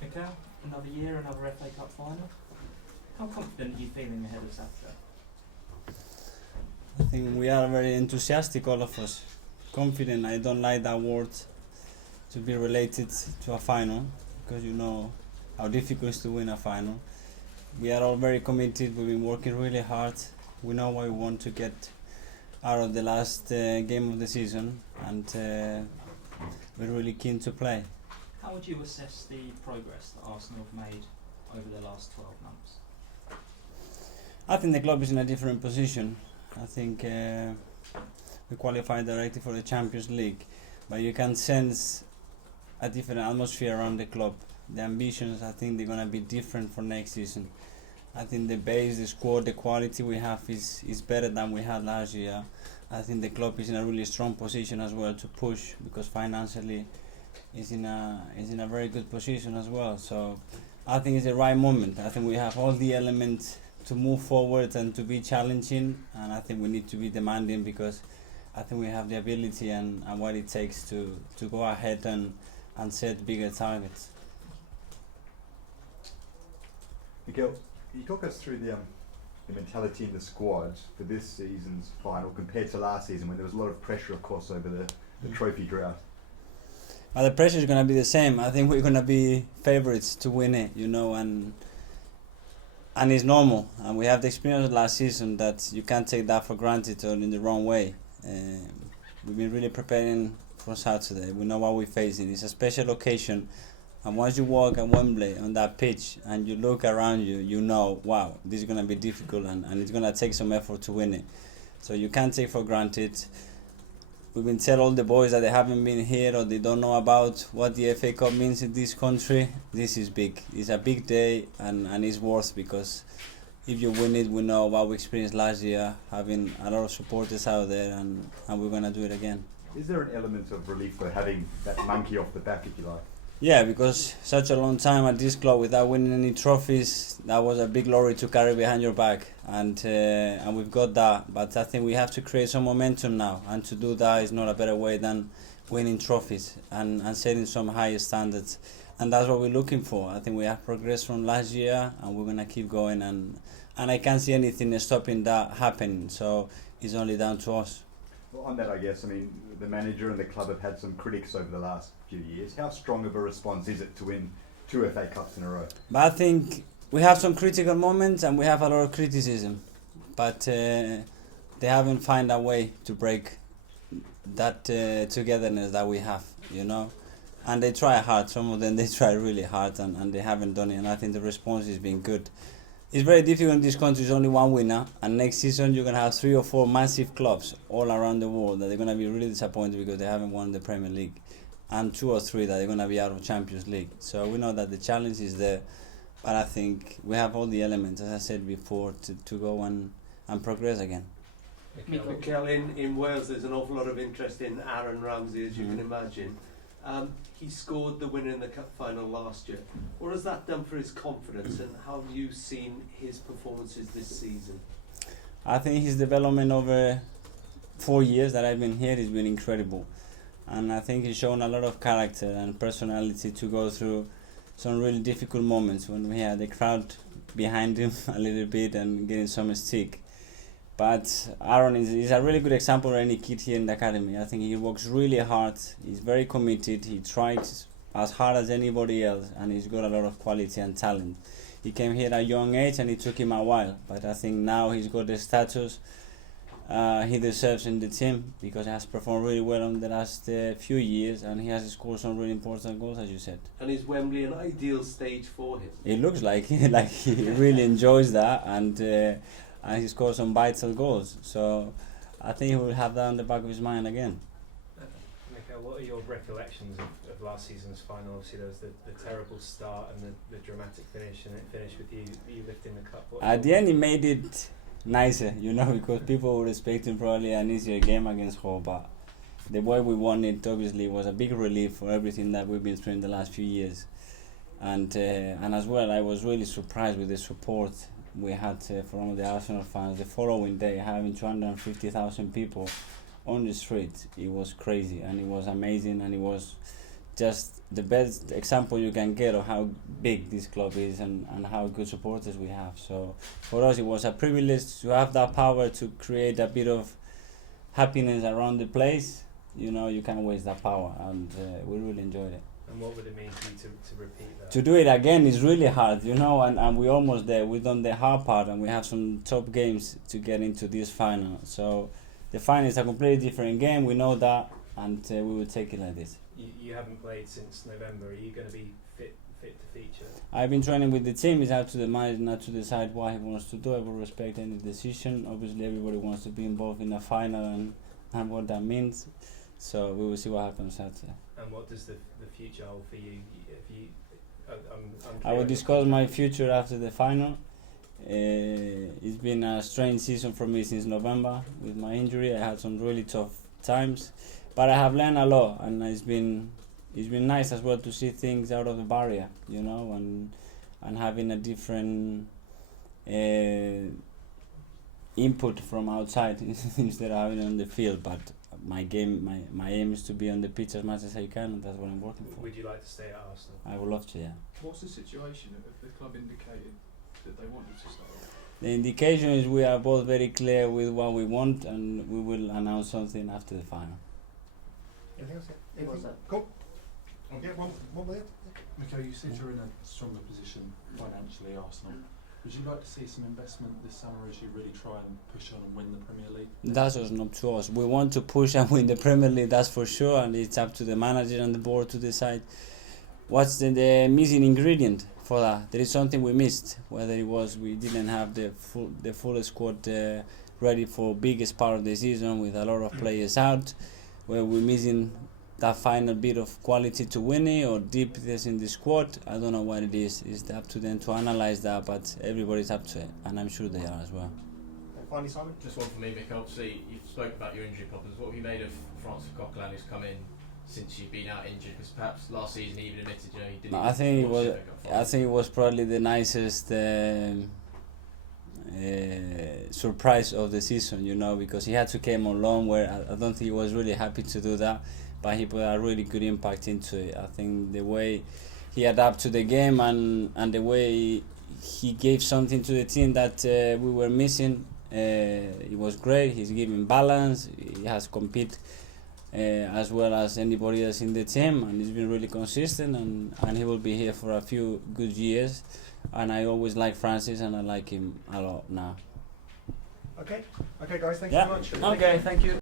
Mikel, another year, another FA Cup final. How confident are you feeling ahead of Saturday? I think we are very enthusiastic, all of us. Confident, I don't like that word to be related to a final, because you know how difficult it is to win a final. We are all very committed, we've been working really hard. We know what we want to get out of the last game of the season, and we're really keen to play. How would you assess the progress that Arsenal have made over the last 12 months? I think the club is in a different position. I think we qualified directly for the Champions League, but you can sense a different atmosphere around the club. The ambitions, I think they're going to be different for next season. I think the base, the squad, the quality we have is better than we had last year. I think the club is in a really strong position as well to push, because financially is in a very good position as well. So I think it's the right moment. I think we have all the elements to move forward and to be challenging, and I think we need to be demanding, because I think we have the ability and what it takes to go ahead and set bigger targets. Mikel, can you talk us through the mentality in the squad for this season's final compared to last season, when there was a lot of pressure, of course, over the trophy drought? The pressure is going to be the same. I think we're going to be favourites to win it, you know, and it's normal. And we have the experience of last season that you can't take that for granted or in the wrong way. We've been really preparing for Saturday. We know what we're facing. It's a special occasion. And once you walk at Wembley on that pitch and you look around you, you know, wow, this is going to be difficult, and it's going to take some effort to win it. So you can't take for granted. We've been telling all the boys that they haven't been here or they don't know about what the FA Cup means in this country. This is big. It's a big day, and it's worth, because if you win it, we know what we experienced last year, having a lot of supporters out there, and we're going to do it again. Is there an element of relief for having that monkey off the back, if you like? Yeah, because such a long time at this club without winning any trophies, that was a big lorry to carry behind your back, and we've got that. But I think we have to create some momentum now, and to do that is not a better way than winning trophies and setting some higher standards, and that's what we're looking for. I think we have progressed from last year, and we're gonna keep going, and I can't see anything stopping that happening. So it's only down to us. Well, on that, I guess, I mean, the manager and the club have had some critics over the last few years. How strong of a response is it to win 2 FA Cups in a row? But I think we have some critical moments and we have a lot of criticism, but they haven't found a way to break that togetherness that we have, you know. And they try hard. Some of them, they try really hard, and they haven't done it. And I think the response has been good. It's very difficult in this country. There's only one winner, and next season you're going to have 3 or 4 massive clubs all around the world that they're going to be really disappointed because they haven't won the Premier League, and 2 or 3 that are going to be out of Champions League. So we know that the challenge is there, but I think we have all the elements, as I said before, to go and progress again. Mikel, in Wales there's an awful lot of interest in Aaron Ramsey, as you can imagine. He scored the winner in the cup final last year. What has that done for his confidence, and how have you seen his performances this season? I think his development over 4 years that I've been here has been incredible, and I think he's shown a lot of character and personality to go through some really difficult moments when we had the crowd behind him a little bit and getting some stick. But Aaron is a really good example of any kid here in the academy. I think he works really hard, he's very committed, he tries as hard as anybody else, and he's got a lot of quality and talent. He came here at a young age and it took him a while, but I think now he's got the status he deserves in the team, because he has performed really well in the last few years, and he has scored some really important goals, as you said. And is Wembley an ideal stage for him? It looks like like he really enjoys that, and he scored some vital goals. So I think he will have that on the back of his mind again. Mikel, what are your recollections of last season's final? Obviously there was the terrible start and the dramatic finish, and it finished with you lifting the cup. At the end he made it nicer, you know, because people were expecting probably an easier game against Hull, but the way we won it obviously was a big relief for everything that we've been through in the last few years. And as well, I was really surprised with the support we had from the Arsenal fans. The following day, having 250,000 people on the street, it was crazy, and it was amazing, and it was just the best example you can get of how big this club is and how good supporters we have. So for us it was a privilege to have that power to create a bit of happiness around the place. You know, you can't waste that power, and we really enjoyed it. And what would it mean for you to repeat that? To do it again is really hard, you know, and we're almost there. We've done the hard part, and we have some top games to get into this final. So the final is a completely different game, we know that, and we will take it like this. You haven't played since November. Are you going to be fit to feature? I've been training with the team. It's up to the manager not to decide what he wants to do. I will respect any decision. Obviously, everybody wants to be involved in a final and what that means. So we will see what happens Saturday. And what does the future hold for you? If you, I'm I will discuss my future after the final. It's been a strange season for me since November with my injury. I had some really tough times, but I have learned a lot, and it's been nice as well to see things out of the barrier, you know, and having a different input from outside instead of having it on the field. But my aim is to be on the pitch as much as I can, and that's what I'm working for. Would you like to stay at Arsenal? I would love to, yeah. What's the situation? Have the club indicated that they want you to stay? The indication is we are both very clear with what we want, and we will announce something after the final. Anything else? Who was that? Cool. Yeah, one more there. Mikel, you said you're in a stronger position financially, Arsenal. Would you like to see some investment this summer as you really try and push on and win the Premier League? That's us, not to us. We want to push and win the Premier League, that's for sure, and it's up to the manager and the board to decide what's the missing ingredient for that. There is something we missed, whether it was we didn't have the full squad ready for biggest part of the season with a lot of players out, where we're missing that final bit of quality to win it, or deepness in the squad. I don't know what it is. It's up to them to analyse that, but everybody's up to it, and I'm sure they are as well. And finally, Simon. Just one for me, Mikel. Obviously, you spoke about your injury problems. What have you made of Francis Coquelin, who's come in since you've been out injured? Because perhaps last season he even admitted, you know, he didn't. No, I think it was probably the nicest surprise of the season, you know, because he had to come on loan, where I don't think he was really happy to do that, but he put a really good impact into it. I think the way he adapted to the game and the way he gave something to the team that we were missing, it was great. He's giving balance. He has compete as well as anybody else in the team, and he's been really consistent, and he will be here for a few good years. And I always like Francis, and I like him a lot now. Okay, guys, thank Yeah. you very much. Okay, thank you.